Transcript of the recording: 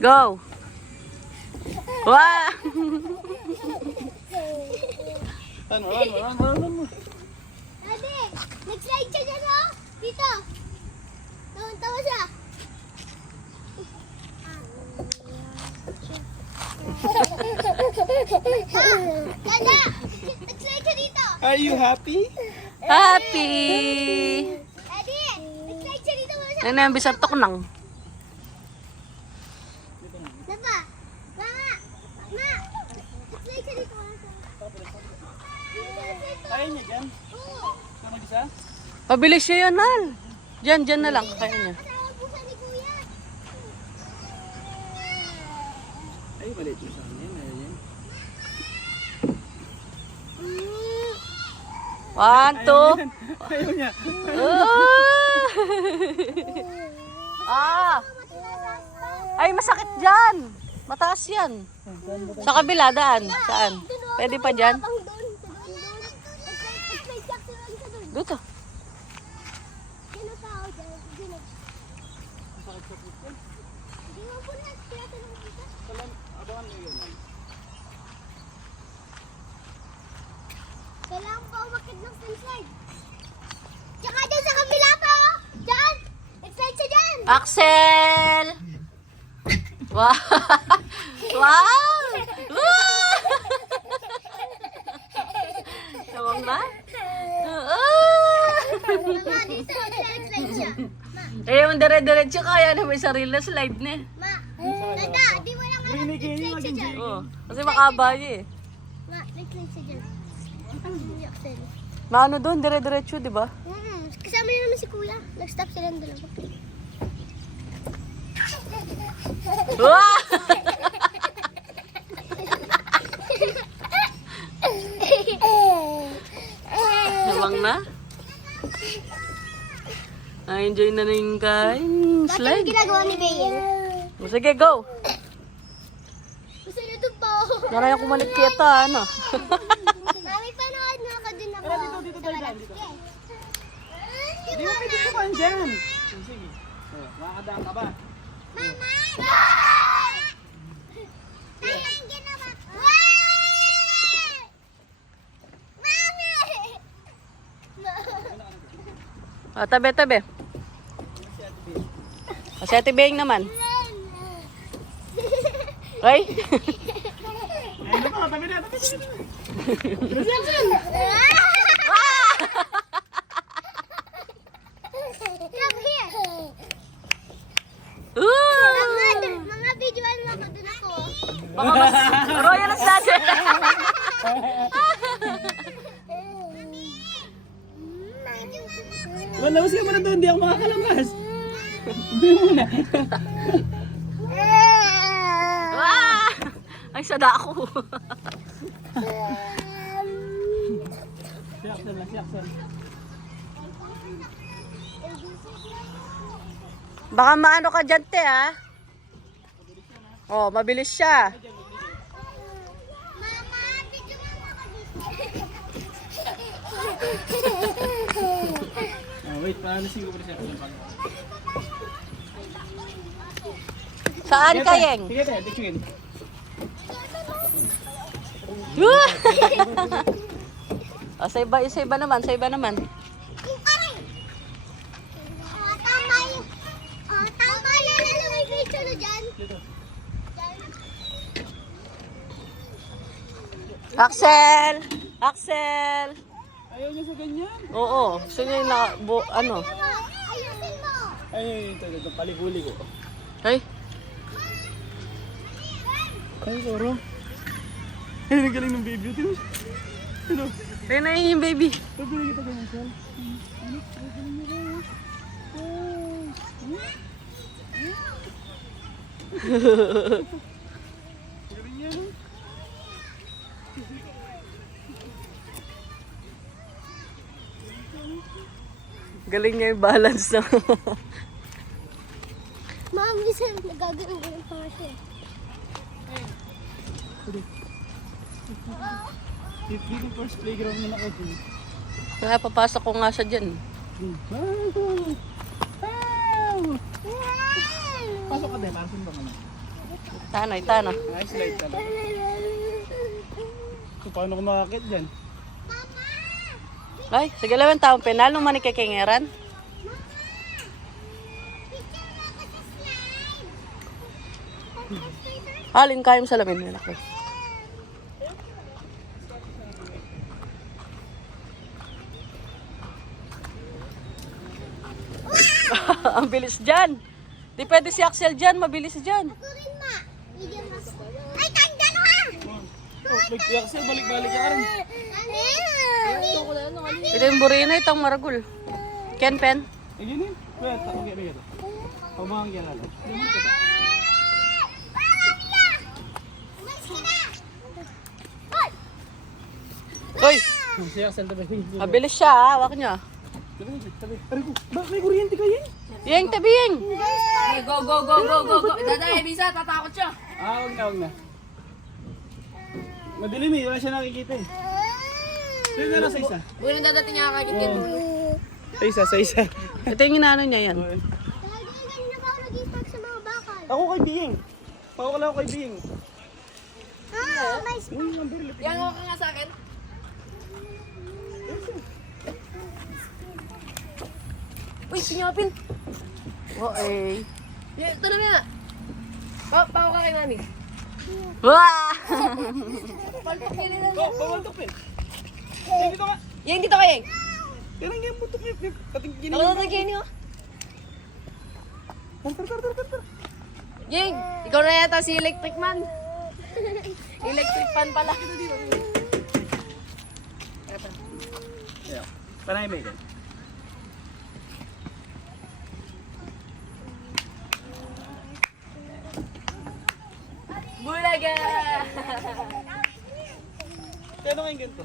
Go! Wow! Ano? Ate, nag-slide siya dyan, oh. Dito. Tawa siya. Dada, nag-slide siya dito. Are you happy? Happy! Ate, nag-slide siya dito. Wala siya. Ano yung bisang toknang? Dapa, mama, ma, nag-slide siya dito. Wala siya. Kaya niya dyan? Oo. Ikaw mag-isa? Pabilis siya yun, Nal. Diyan na lang. Kaya niya. Kasama po siya ni Kuya. Ay, maliit mo sa akin. Ayan yan. 1, 2. Ayaw niya. Ah! Ay, masakit dyan. Mataas yan. Sa kabila, daan. Saan? Pwede pa dyan? Pang doon, nag-slide siya doon. Dito. Sino tao dyan? Hindi mo po na tinatanong dito. Abangan mo yun. Kailangan pa umakit ng slide. Tsaka dyan sa kabila pa, oh. Dyan. Nag-slide siya dyan. Axel! Wow! Wow! Tawag na? Mama, dito. Nag-slide siya. Eh, yung dire-diretso kaya na may sarili na slide na eh. Ma, Dada, di mo lang alam. Binigay niya Nag-slide siya dyan. Oo. Kasi makaba niya eh. Ma, nag-slide siya dyan. Si Axel. Maano doon, dire-diretso, di ba? Kasama niya naman si Kuya. Nag-stop silang dalawa. Wow! Habang na? Na-enjoy na yung kain. Bakit Slide. ginagawa ni Bayen? O, sige, go! Gusto niya doon po. Naraya kumalit kita, ano? Mami, panood na ako din ako. Dito tayo dyan. Dito. Di Di ba, ba pwede kumain dyan? Sige. Makakadaan ka ba? Mama! Tama ang ginawa ko. Mami! Ah, tabi. O, si Ate Beng naman. Ay! Ayun na pa, tabi na. Come here. Ooh! Mga videoan mo ako doon ako. Baka mas royal as natin. Labas ka muna doon, hindi ako makakalabas. Hindi muna. Ah! Ay, sada ako. Si Axel na, si Axel. Baka maano ka dyan, te, ha? Oh, mabilis siya. Mama, videoan mo ako dito. Wait, paano siguro siya? Saan ka, Yeng? Sige, te, picturein. Oh, sa iba naman. Tama yun. Tama yan. Ano may picture na dyan? Dito. Axel! Ayaw niya sa ganyan. Oo, gusto niya yung ano? Ayusin mo. Ay, ito, palihuli ko. Ay, Ay, Soro. Ay, nagaling ng baby. Ito. Ano? ayun na yung baby. Pabili kita ganyan, Sal. Galing yan, no? Galing niya yung balance na. Ma'am, minsan nagagano'n pa nga siya. Dito first playground na ako dun. Kaya papasok ko nga siya dyan. Pasok ka din, lasin ba ka na? Tanoy, tano. Ay, slide talaga. So, paano ko makakit dyan? Ay, sa 2 taong penal nung manikekengeran. Halin kayo mo sa lamin nila ko. Ang bilis dyan. Di pwede si Axel dyan, mabilis dyan. Ako rin, ma. Bigyan mo. Ay, tanggal ha! Oh, Axel, balik-balik ka rin. Ito yung burina, itong maragul. Ken pen. Eh, yun yun. Wait, okay, okay. Pabahang yan lang. Ganun ka ba? Hoy, Si Axel, tabi. mabilis siya ha, hawak niya. Tabi. Aray ko, bakit may kuryente ka yan? Yeng, tabing. Go, go, go, go, go, go. Daday, bisa, tatakot siya. Ah, wag na. Madilim eh, wala siya nakikita eh. Sino na lang sa isa? Buwan na dadating niya kakagitin. Sa isa. Ito yung inaano niya yan. Dahil ganyan ba ako nag-ipak sa mga bakal? Ako kay Biying. Pawala ako kay Biying. May Yan ako ka nga sa akin. Uy, pinyapin. Okay. Ito na nga. Pako ka kay mami. Wah! Palpak yun na. Oh, babaltok eh. Eh, dito nga. Yang dito ka, Yang. Tirang yung butok niya. Kating gini. Ako na nagkain niyo. Tar. Yang, ikaw na yata si electric man. Electric fan pala. Panay may gan. Bulaga! Kaya ngayon ganito.